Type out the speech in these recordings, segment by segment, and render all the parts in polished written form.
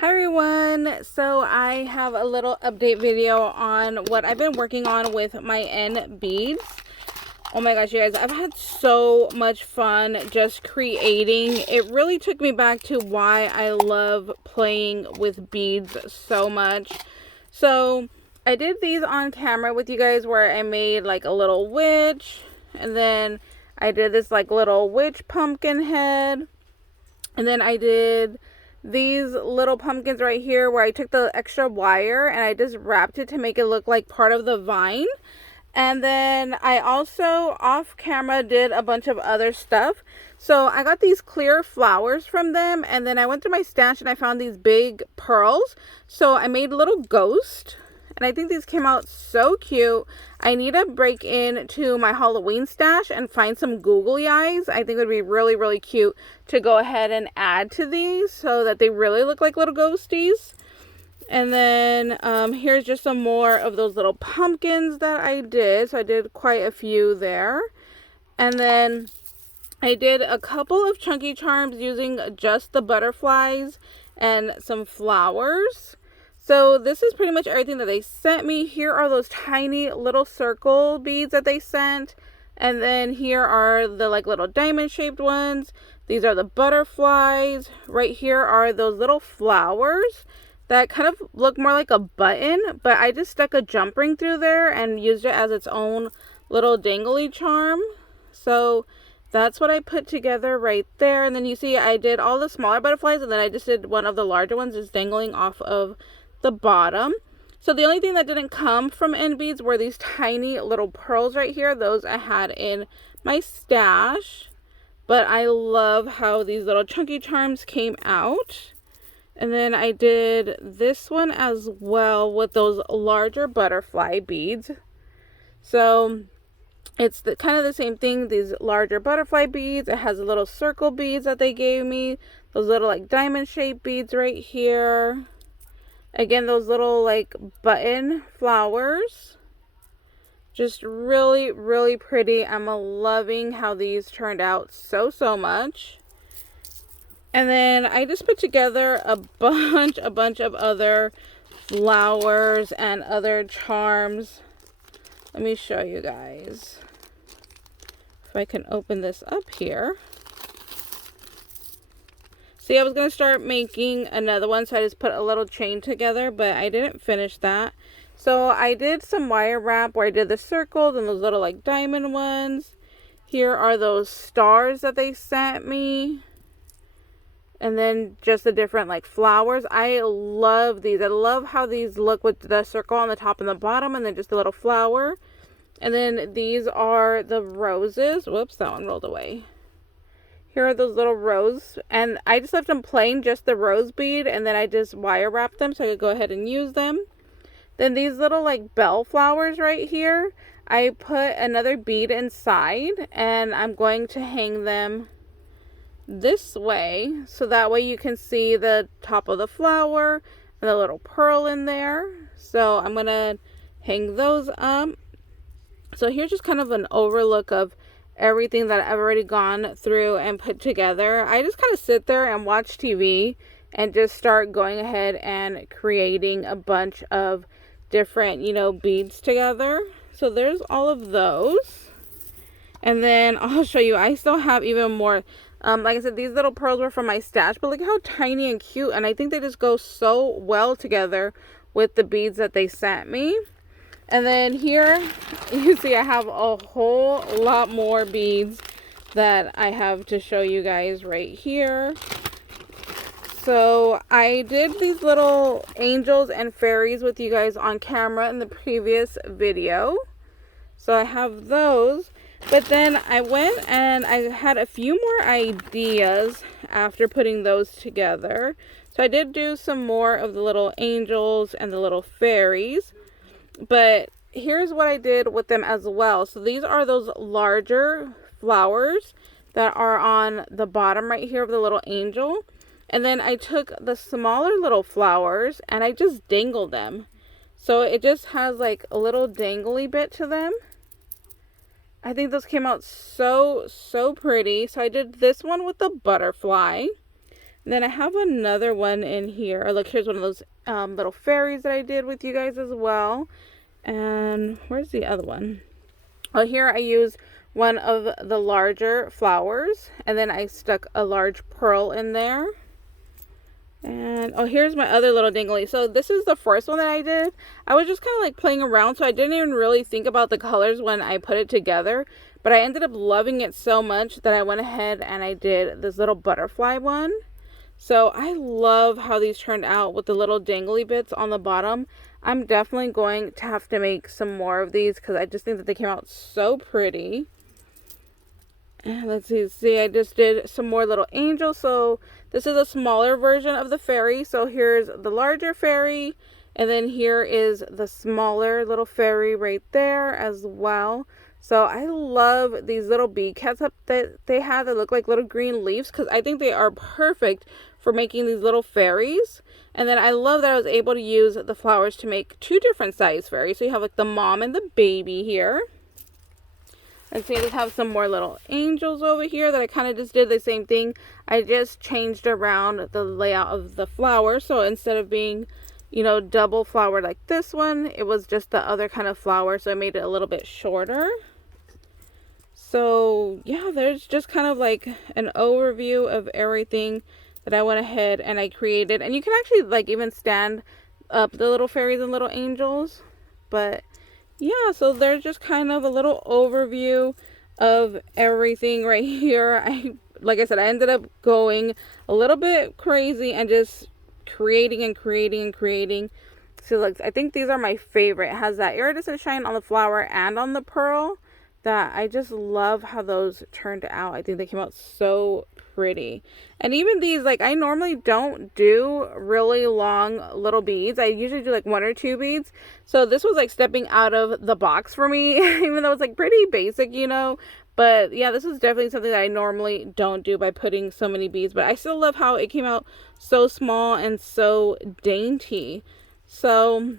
Hi everyone, so I have a little update video on what I've been working on with my NBeads. Oh my gosh, you guys, I've had so much fun just creating. It really took me back to why I love playing with beads so much. So I did these on camera with you guys where I made like a little witch, and then I did this like little witch pumpkin head, and then I did these little pumpkins right here where I took the extra wire and I just wrapped it to make it look like part of the vine. And then I also off camera did a bunch of other stuff. So I got these clear flowers from them, and then I went to my stash and I found these big pearls. So I made a little ghost, and I think these came out so cute. I need to break into my Halloween stash and find some googly eyes. I think it would be really, really cute to go ahead and add to these so that they really look like little ghosties. And then here's just some more of those little pumpkins that I did. So I did quite a few there. And then I did a couple of chunky charms using just the butterflies and some flowers. So this is pretty much everything that they sent me. Here are those tiny little circle beads that they sent. And then here are the like little diamond shaped ones. These are the butterflies. Right here are those little flowers that kind of look more like a button, but I just stuck a jump ring through there and used it as its own little dangly charm. So that's what I put together right there. And then you see I did all the smaller butterflies, and then I just did one of the larger ones just dangling off of the bottom. So the only thing that didn't come from NBeads were these tiny little pearls right here. Those I had in my stash. But I love how these little chunky charms came out. And then I did this one as well with those larger butterfly beads. So it's kind of the same thing, these larger butterfly beads. It has the little circle beads that they gave me. Those little like diamond shaped beads right here. Again, those little like button flowers. Just really, really pretty. I'm loving how these turned out so much. And then I just put together a bunch of other flowers and other charms. Let me show you guys. If I can open this up here. See, I was going to start making another one, so I just put a little chain together, but I didn't finish that. So I did some wire wrap where I did the circles and those little like diamond ones. Here are those stars that they sent me. And then just the different like flowers. I love these. I love how these look with the circle on the top and the bottom, and then just a little flower. And then these are the roses. Whoops, that one rolled away. Here are those little rose, and I just left them plain, just the rose bead, and then I just wire wrapped them so I could go ahead and use them. Then these little like bell flowers right here, I put another bead inside, and I'm going to hang them this way, so that way you can see the top of the flower and the little pearl in there. So I'm gonna hang those up. So here's just kind of an overlook of everything that I've already gone through and put together. I just kind of sit there and watch TV and just start going ahead and creating a bunch of different, beads together. So there's all of those. And then I'll show you, I still have even more. Like I said, these little pearls were from my stash, but look how tiny and cute. And I think they just go so well together with the beads that they sent me. And then here, you see I have a whole lot more beads that I have to show you guys right here. So I did these little angels and fairies with you guys on camera in the previous video. So I have those. But then I went and I had a few more ideas after putting those together. So I did do some more of the little angels and the little fairies. But here's what I did with them as well. So these are those larger flowers that are on the bottom right here of the little angel. And then I took the smaller little flowers and I just dangled them. So it just has like a little dangly bit to them. I think those came out so pretty. So I did this one with the butterfly. And then I have another one in here. Look, here's one of those little fairies that I did with you guys as well. And where's the other one? Well, here I used one of the larger flowers, and then I stuck a large pearl in there. And oh, here's my other little dingly. So this is the first one that I did. I was just kind of like playing around, so I didn't even really think about the colors when I put it together. But I ended up loving it so much that I went ahead and I did this little butterfly one. So I love how these turned out with the little dangly bits on the bottom. I'm definitely going to have to make some more of these because I just think that they came out so pretty. And let's see, I just did some more little angels. So this is a smaller version of the fairy. So here's the larger fairy, and then here is the smaller little fairy right there as well. So I love these little bead caps that they have that look like little green leaves because I think they are perfect for making these little fairies. And then I love that I was able to use the flowers to make two different size fairies. So you have like the mom and the baby here. And see, I just have some more little angels over here that I kind of just did the same thing. I just changed around the layout of the flower. So instead of being, you know, double flower like this one, it was just the other kind of flower. So I made it a little bit shorter. So yeah, there's just kind of like an overview of everything that I went ahead and I created. And you can actually like even stand up the little fairies and little angels. But yeah, so there's just kind of a little overview of everything right here. Like I said, I ended up going a little bit crazy and just creating and creating and creating. So like, I think these are my favorite. It has that iridescent shine on the flower and on the pearl. That I just love how those turned out. I think they came out so pretty. And even these, like, I normally don't do really long little beads. I usually do like 1 or 2 beads. So this was like stepping out of the box for me, even though it's like pretty basic, you know. But yeah, this is definitely something that I normally don't do by putting so many beads. But I still love how it came out so small and so dainty. So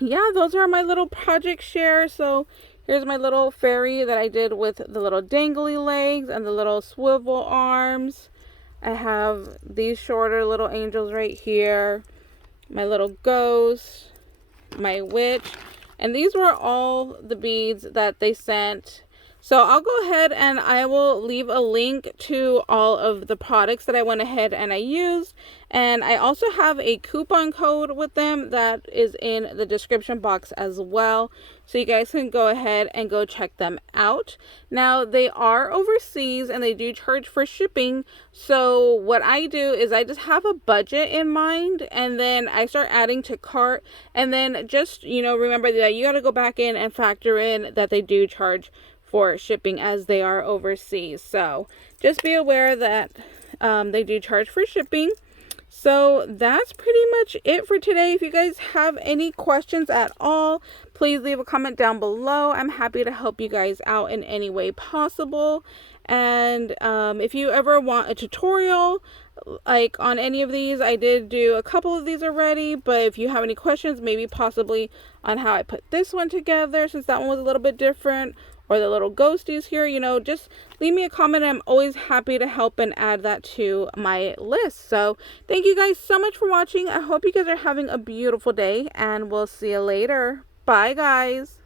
yeah, those are my little project shares. So here's my little fairy that I did with the little dangly legs and the little swivel arms. I have these shorter little angels right here. My little ghost. My witch. And these were all the beads that they sent. So I'll go ahead and I will leave a link to all of the products that I went ahead and I used. And I also have a coupon code with them that is in the description box as well. So you guys can go ahead and go check them out. Now they are overseas and they do charge for shipping. So what I do is I just have a budget in mind and then I start adding to cart. And then just, you know, remember that you got to go back in and factor in that they do charge for shipping as they are overseas. So just be aware that they do charge for shipping. So that's pretty much it for today. If you guys have any questions at all, please leave a comment down below. I'm happy to help you guys out in any way possible. And if you ever want a tutorial like on any of these, I did do a couple of these already, but if you have any questions, maybe possibly on how I put this one together, since that one was a little bit different, or the little ghosties here, you know, just leave me a comment. I'm always happy to help and add that to my list. So thank you guys so much for watching. I hope you guys are having a beautiful day and we'll see you later. Bye guys.